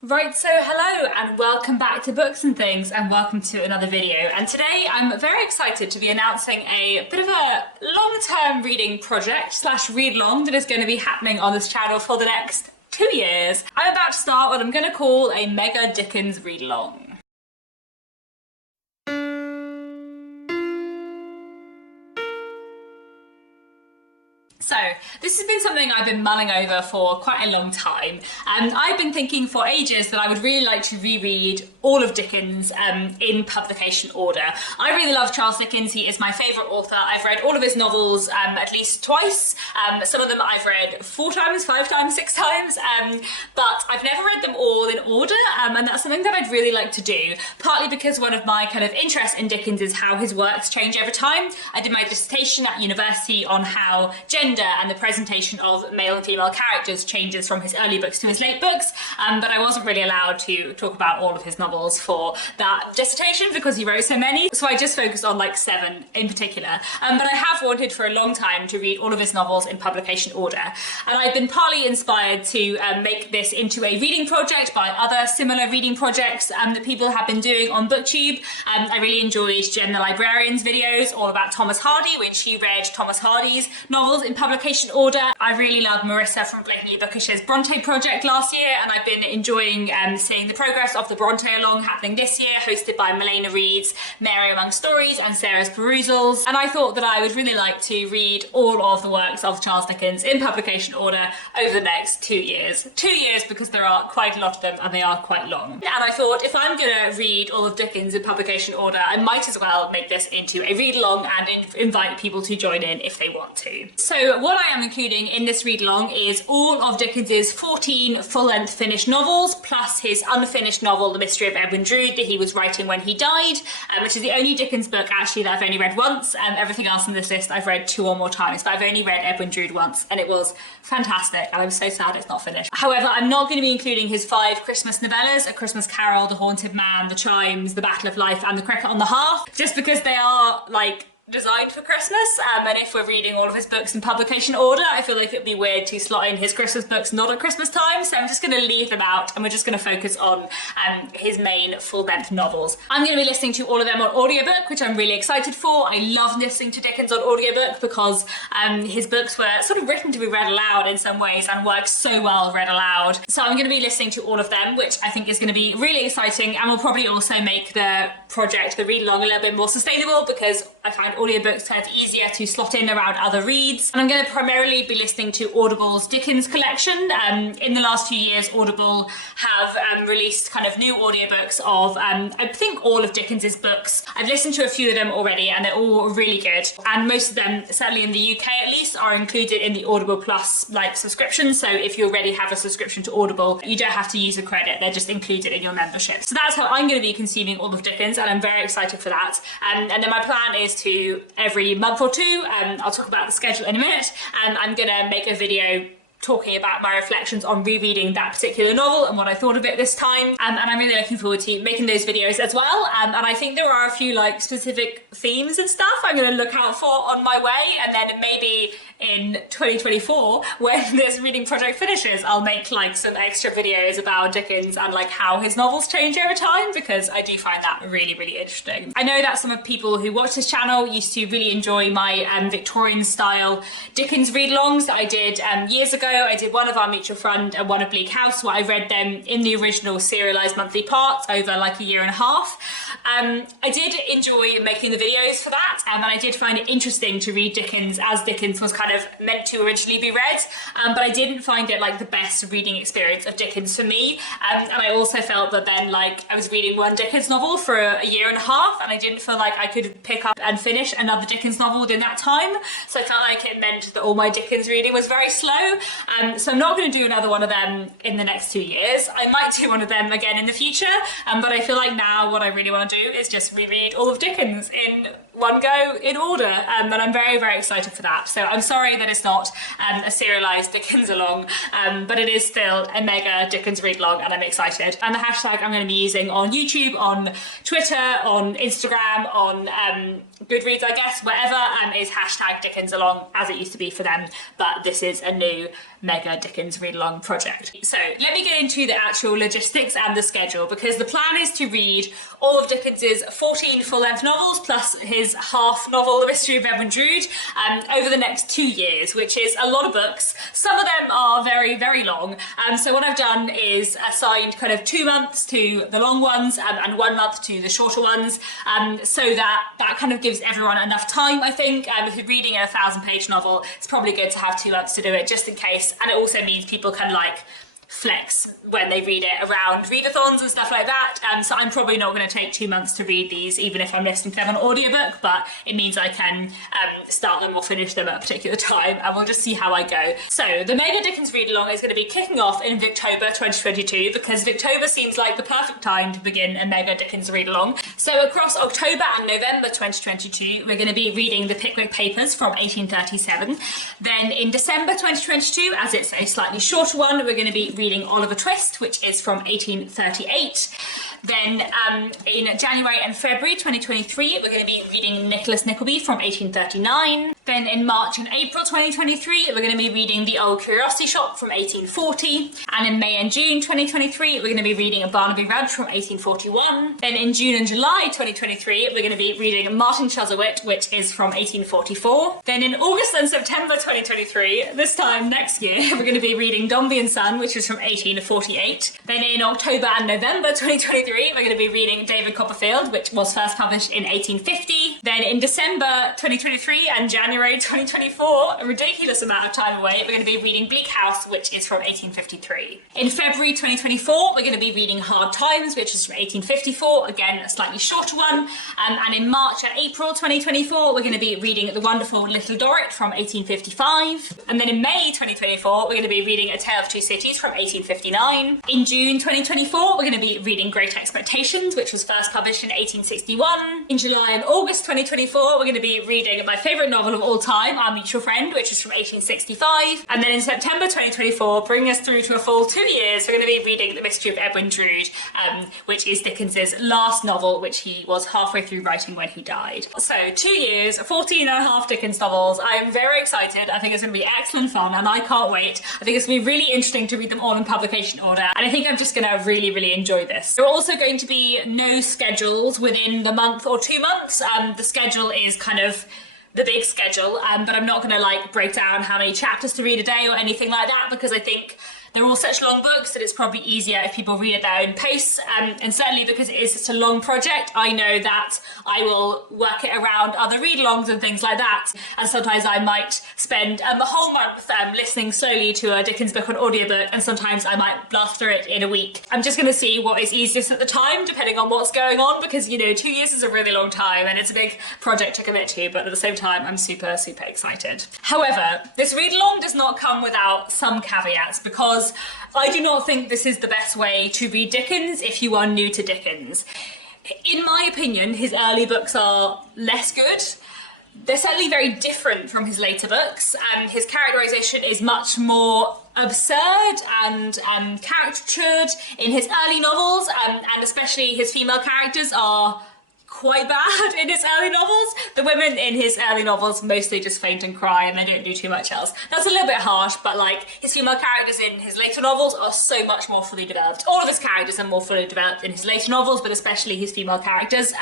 Right, so hello and welcome back to Books and Things and welcome to another video. And today I'm very excited to be announcing a bit of a long-term reading project slash read-along that is going to be happening on this channel for the next 2 years. I'm about to start what I'm going to call a mega Dickens read-along. So this has been something I've been mulling over for quite a long time, and I've been thinking for ages that I would really like to reread all of Dickens in publication order. I really love Charles Dickens. He is my favourite author. I've read all of his novels at least twice. Some of them I've read 4 times, 5 times, 6 times, but I've never read them all in order, and that's something that I'd really like to do, partly because one of my kind of interests in Dickens is how his works change over time. I did my dissertation at university on how gender and the presentation of male and female characters changes from his early books to his late books, but I wasn't really allowed to talk about all of his novels for that dissertation because he wrote so many, so I just focused on like 7 in particular. But I have wanted for a long time to read all of his novels in publication order, and I've been partly inspired to make this into a reading project by other similar reading projects that people have been doing on Booktube. I really enjoyed Jen the Librarian's videos all about Thomas Hardy when she read Thomas Hardy's novels in publication order. I really loved Marissa from Blatantly Bookish's Bronte project last year, and I've been enjoying seeing the progress of the Bronte Along happening this year, hosted by Milena Reed's Mary Among Stories and Sarah's Perusals. And I thought that I would really like to read all of the works of Charles Dickens in publication order over the next 2 years. 2 years because there are quite a lot of them and they are quite long. And I thought if I'm going to read all of Dickens in publication order, I might as well make this into a read along and invite people to join in if they want to. So what I am including in this read-along is all of Dickens's 14 full-length finished novels, plus his unfinished novel, The Mystery of Edwin Drude, that he was writing when he died, which is the only Dickens book actually that I've only read once. Everything else on this list I've read 2 or more times, but I've only read Edwin Drude once, and it was fantastic, and I'm so sad it's not finished. However, I'm not going to be including his 5 Christmas novellas, A Christmas Carol, The Haunted Man, The Chimes, The Battle of Life, and The Cricket on the Hearth, just because they are, like, designed for Christmas, and if we're reading all of his books in publication order, I feel like it'd be weird to slot in his Christmas books not at Christmas time, so I'm just going to leave them out and we're just going to focus on his main full-length novels. I'm going to be listening to all of them on audiobook, which I'm really excited for. I love listening to Dickens on audiobook because his books were sort of written to be read aloud in some ways and work so well read aloud. So I'm going to be listening to all of them, which I think is going to be really exciting, and will probably also make the project, the read-along, a little bit more sustainable because I find audiobooks tend easier to slot in around other reads. And I'm going to primarily be listening to Audible's Dickens collection. In the last few years, Audible have released kind of new audiobooks of I think all of Dickens's books. I've listened to a few of them already and they're all really good, and most of them, certainly in the UK at least, are included in the Audible Plus like subscription. So if you already have a subscription to Audible, you don't have to use a credit, they're just included in your membership. So that's how I'm going to be consuming all of Dickens, and I'm very excited for that. And then my plan is to every month or 2, I'll talk about the schedule in a minute, and I'm gonna make a video talking about my reflections on rereading that particular novel and what I thought of it this time, and I'm really looking forward to making those videos as well. And I think there are a few like specific themes and stuff I'm going to look out for on my way, and then maybe in 2024 when this reading project finishes, I'll make like some extra videos about Dickens and like how his novels change over time, because I do find that really, really interesting. I know that some of people who watch this channel used to really enjoy my Victorian style Dickens read-alongs that I did years ago. I did one of Our Mutual Friend and one of Bleak House, where I read them in the original serialised monthly parts over like a year and a half. I did enjoy making the videos for that, and I did find it interesting to read Dickens as Dickens was kind of meant to originally be read, but I didn't find it like the best reading experience of Dickens for me, and I also felt that then like I was reading one Dickens novel for a year and a half, and I didn't feel like I could pick up and finish another Dickens novel within that time, so I felt like it meant that all my Dickens reading was very slow. So I'm not going to do another one of them in the next 2 years. I might do one of them again in the future, but I feel like now what I really want to do is just reread all of Dickens in one go in order, and I'm very, very excited for that. So I'm sorry that it's not a serialised Dickens along, but it is still a mega Dickens read along, and I'm excited. And the hashtag I'm going to be using on YouTube, on Twitter, on Instagram, on Goodreads, I guess, wherever, is hashtag Dickens along, as it used to be for them, but this is a new mega Dickens Readalong project. So let me get into the actual logistics and the schedule, because the plan is to read all of Dickens's 14 full-length novels plus his half novel, The Mystery of Edwin Drude, over the next 2 years, which is a lot of books. Some of them are very, very long. So what I've done is assigned kind of 2 months to the long ones and 1 month to the shorter ones, so that kind of gives everyone enough time, I think. If you're reading a 1,000-page novel, it's probably good to have 2 months to do it, just in case. And it also means people can like flex when they read it around readathons and stuff like that. So I'm probably not going to take 2 months to read these, even if I'm listening to them on audiobook, but it means I can start them or finish them at a particular time, and we'll just see how I go. So the Mega Dickens Readalong is going to be kicking off in Victober 2022, because Victober seems like the perfect time to begin a Mega Dickens Readalong. So across October and November 2022, we're going to be reading the Pickwick Papers from 1837. Then in December 2022, as it's a slightly shorter one, we're going to be reading Oliver Twist, which is from 1838. Then in January and February 2023, we're going to be reading Nicholas Nickleby from 1839. Then in March and April 2023, we're going to be reading The Old Curiosity Shop from 1840. And in May and June 2023, we're going to be reading Barnaby Rudge from 1841. Then in June and July 2023, we're going to be reading Martin Chuzzlewit, which is from 1844. Then in August and September 2023, this time next year, we're going to be reading Dombey and Son, which is from 1848. Then in October and November 2023, we're going to be reading David Copperfield, which was first published in 1850. Then in December 2023 and January 2024, a ridiculous amount of time away, we're going to be reading Bleak House, which is from 1853. In February 2024, we're going to be reading Hard Times, which is from 1854, again a slightly shorter one. And in March and April 2024, we're going to be reading The Wonderful Little Dorrit from 1855. And then in May 2024, we're going to be reading A Tale of Two Cities from 1859. In June 2024, we're going to be reading Great Expectations, which was first published in 1861. In July and August 2024, we're going to be reading my favourite novel of all time, Our Mutual Friend, which is from 1865. And then in September 2024, bringing us through to a full 2 years, we're going to be reading The Mystery of Edwin Drude, which is Dickens's last novel, which he was halfway through writing when he died. So 2 years, 14 and a half Dickens novels. I am very excited. I think it's going to be excellent fun, and I can't wait. I think it's going to be really interesting to read them all in publication order, and I think I'm just going to really, really enjoy this. There are also going to be no schedules within the month or 2 months. The schedule is kind of the big schedule, but I'm not going to like break down how many chapters to read a day or anything like that, because I think they're all such long books that it's probably easier if people read at their own pace, and certainly because it is such a long project, I know that I will work it around other read-alongs and things like that, and sometimes I might spend a whole month listening slowly to a Dickens book on audiobook, and sometimes I might blast through it in a week. I'm just going to see what is easiest at the time, depending on what's going on, because, you know, 2 years is a really long time, and it's a big project to commit to, but at the same time, I'm super, super excited. However, this read-along does not come without some caveats, because I do not think this is the best way to read Dickens if you are new to Dickens. In my opinion, his early books are less good. They're certainly very different from his later books, and his characterization is much more absurd and caricatured in his early novels, and especially his female characters are quite bad in his early novels. The women in his early novels mostly just faint and cry, and they don't do too much else. That's a little bit harsh, but like his female characters in his later novels are so much more fully developed. All of his characters are more fully developed in his later novels, but especially his female characters.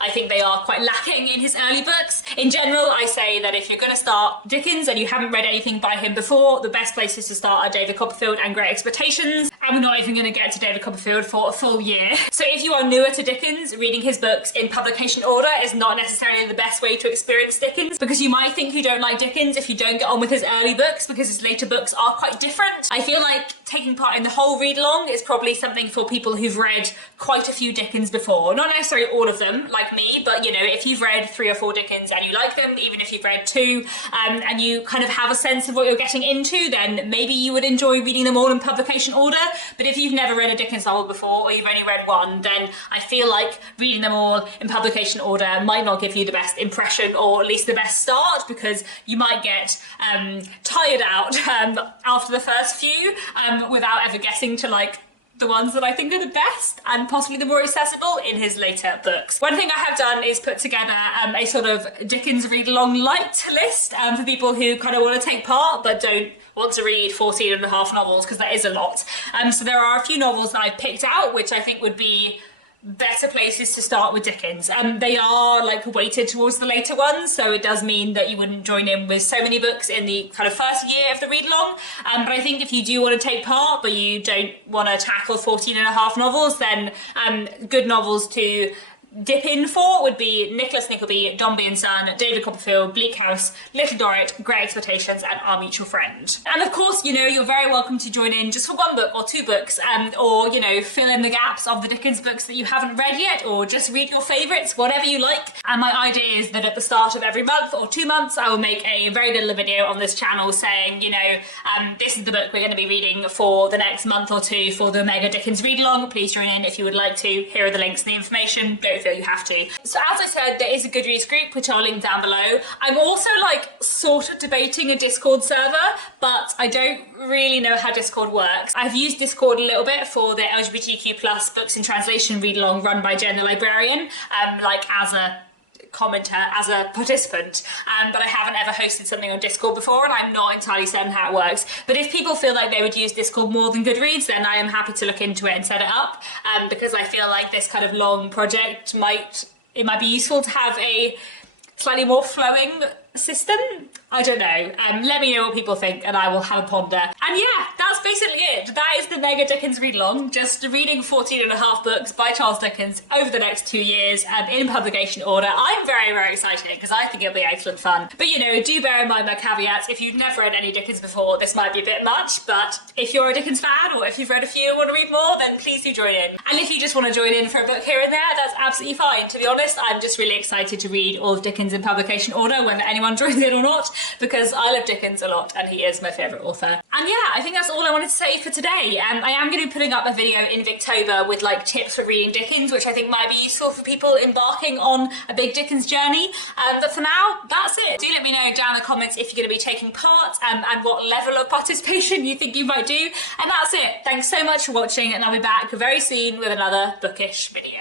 I think they are quite lacking in his early books. In general, I say that if you're going to start Dickens and you haven't read anything by him before, the best places to start are David Copperfield and Great Expectations. I'm not even going to get to David Copperfield for a full year. So if you are newer to Dickens, reading his books in publication order is not necessarily the best way to experience Dickens, because you might think you don't like Dickens if you don't get on with his early books, because his later books are quite different. I feel like taking part in the whole read-along is probably something for people who've read quite a few Dickens before. Not necessarily all of them, like me, but, you know, if you've read 3 or 4 Dickens and you like them, even if you've read 2, and you kind of have a sense of what you're getting into, then maybe you would enjoy reading them all in publication order. But if you've never read a Dickens novel before, or you've only read 1, then I feel like reading them all in publication order might not give you the best impression, or at least the best start, because you might get tired out after the first few without ever getting to like the ones that I think are the best and possibly the more accessible in his later books. One thing I have done is put together a sort of Dickens read-along light list for people who kind of want to take part but don't want to read 14 and a half novels, because that is a lot. So there are a few novels that I've picked out which I think would be better places to start with Dickens. They are like weighted towards the later ones, so it does mean that you wouldn't join in with so many books in the kind of first year of the read along. But I think if you do want to take part but you don't want to tackle 14 and a half novels, then good novels to dip in for would be Nicholas Nickleby, Dombey and Son, David Copperfield, Bleak House, Little Dorrit, Great Expectations, and Our Mutual Friend. And of course, you know, you're very welcome to join in just for one book or two books, or, you know, fill in the gaps of the Dickens books that you haven't read yet, or just read your favourites, whatever you like. And my idea is that at the start of every month or 2 months, I will make a very little video on this channel saying, you know, this is the book we're going to be reading for the next month or two for the Mega Dickens Read Along. Please join in if you would like to. Here are the links and the information. Don't feel you have to. So as I said, there is a Goodreads group, which I'll link down below. I'm also like sort of debating a Discord server, but I don't really know how Discord works. I've used Discord a little bit for the LGBTQ plus books in translation read along run by Jen the Librarian, like as a commenter, as a participant, but I haven't ever hosted something on Discord before, and I'm not entirely certain how it works. But if people feel like they would use Discord more than Goodreads, then I am happy to look into it and set it up, because I feel like this kind of long project might be useful to have a slightly more flowing system. I don't know. Let me know what people think and I will have a ponder. And yeah, that's basically it. That is the Mega Dickens Read Along, just reading 14 and a half books by Charles Dickens over the next 2 years in publication order. I'm very, very excited because I think it'll be excellent fun. But you know, do bear in mind my caveats. If you've never read any Dickens before, this might be a bit much, but if you're a Dickens fan or if you've read a few and want to read more, then please do join in. And if you just want to join in for a book here and there, that's absolutely fine. To be honest, I'm just really excited to read all of Dickens in publication order, whether anyone joins in or not, because I love Dickens a lot and he is my favourite author. And yeah, I think that's all I wanted to say for today. I am going to be putting up a video in Victober with like tips for reading Dickens, which I think might be useful for people embarking on a big Dickens journey. But for now, that's it. Do let me know down in the comments if you're going to be taking part and what level of participation you think you might do. And that's it. Thanks so much for watching, and I'll be back very soon with another bookish video.